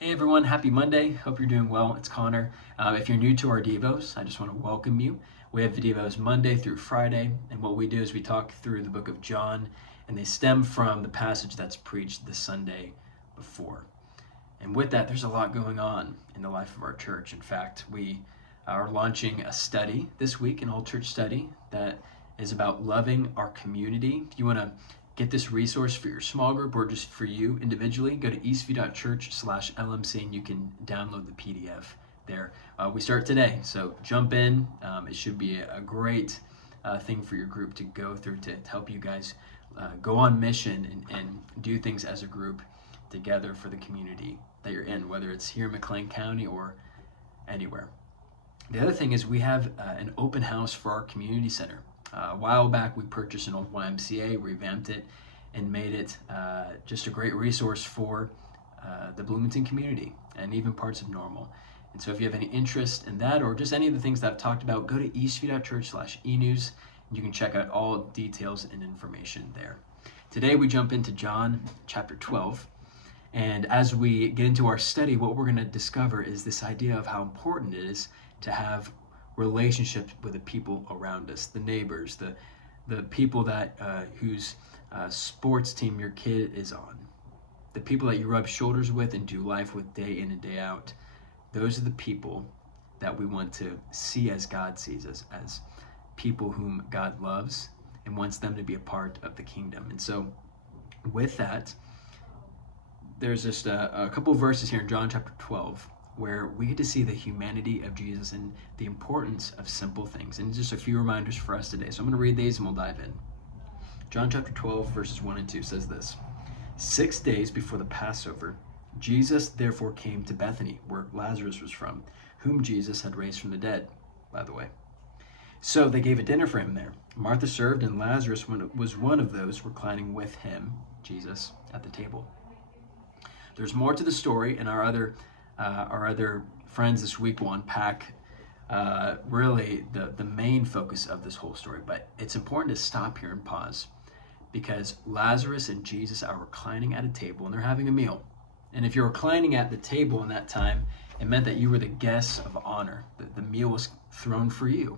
Hey everyone, happy Monday. Hope you're doing well. It's Connor. If you're new to our Devos, I just want to welcome you. We have the Devos Monday through Friday, and what we do is we talk through the book of John, and they stem from the passage that's preached the Sunday before. And with that, there's a lot going on in the life of our church. In fact, we are launching a study this week, an all-church study that is about loving our community. If you want to get this resource for your small group or just for you individually, go to eastview.church/LMC and you can download the PDF there. We start today, so jump in. It should be a great thing for your group to go through to help you guys go on mission and do things as a group together for the community that you're in, whether it's here in McLean County or anywhere. The other thing is we have an open house for our community center. A while back, we purchased an old YMCA, revamped it, and made it just a great resource for the Bloomington community and even parts of Normal. And so if you have any interest in that or just any of the things that I've talked about, go to eastview.church/enews, and you can check out all details and information there. Today, we jump into John chapter 12. And as we get into our study, what we're going to discover is this idea of how important it is to have relationships with the people around us, the neighbors, the people that whose sports team your kid is on, the people that you rub shoulders with and do life with day in and day out. Those are the people that we want to see as God sees us, as people whom God loves and wants them to be a part of the kingdom. And so with that, there's just a couple of verses here in John chapter 12 where we get to see the humanity of Jesus and the importance of simple things. And just a few reminders for us today. So I'm going to read these and we'll dive in. John chapter 12 verses 1 and 2 says this: 6 days before the Passover, Jesus therefore came to Bethany, where Lazarus was from, whom Jesus had raised from the dead, by the way. So they gave a dinner for him there. Martha served, and Lazarus was one of those reclining with him, Jesus, at the table. There's more to the story, and our other friends this week will unpack really the main focus of this whole story. But it's important to stop here and pause, because Lazarus and Jesus are reclining at a table and they're having a meal. And if you're reclining at the table in that time, it meant that you were the guests of honor. The meal was thrown for you.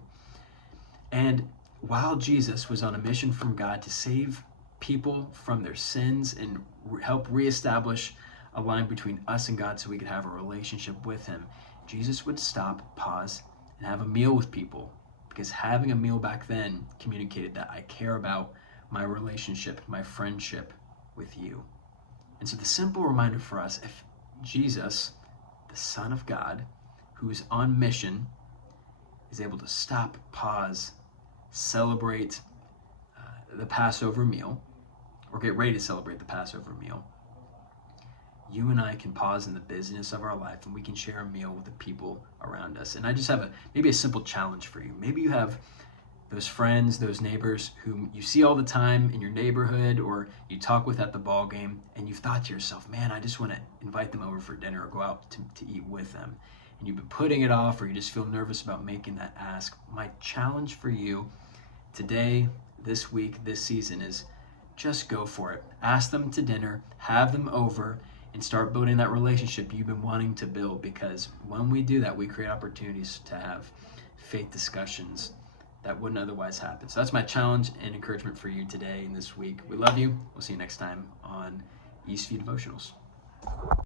And while Jesus was on a mission from God to save people from their sins and help reestablish a line between us and God so we could have a relationship with him, Jesus would stop, pause, and have a meal with people, because having a meal back then communicated that I care about my relationship, my friendship with you. And so the simple reminder for us, if Jesus, the Son of God, who's on mission, is able to stop, pause, celebrate the Passover meal, or get ready to celebrate the Passover meal, you and I can pause in the business of our life and we can share a meal with the people around us. And I just have maybe a simple challenge for you. Maybe you have those friends, those neighbors whom you see all the time in your neighborhood or you talk with at the ball game, and you've thought to yourself, man, I just want to invite them over for dinner or go out to eat with them. And you've been putting it off, or you just feel nervous about making that ask. My challenge for you today, this week, this season is just go for it. Ask them to dinner, have them over, and start building that relationship you've been wanting to build, because when we do that, we create opportunities to have faith discussions that wouldn't otherwise happen. So that's my challenge and encouragement for you today and this week. We love you. We'll see you next time on Eastview Devotionals.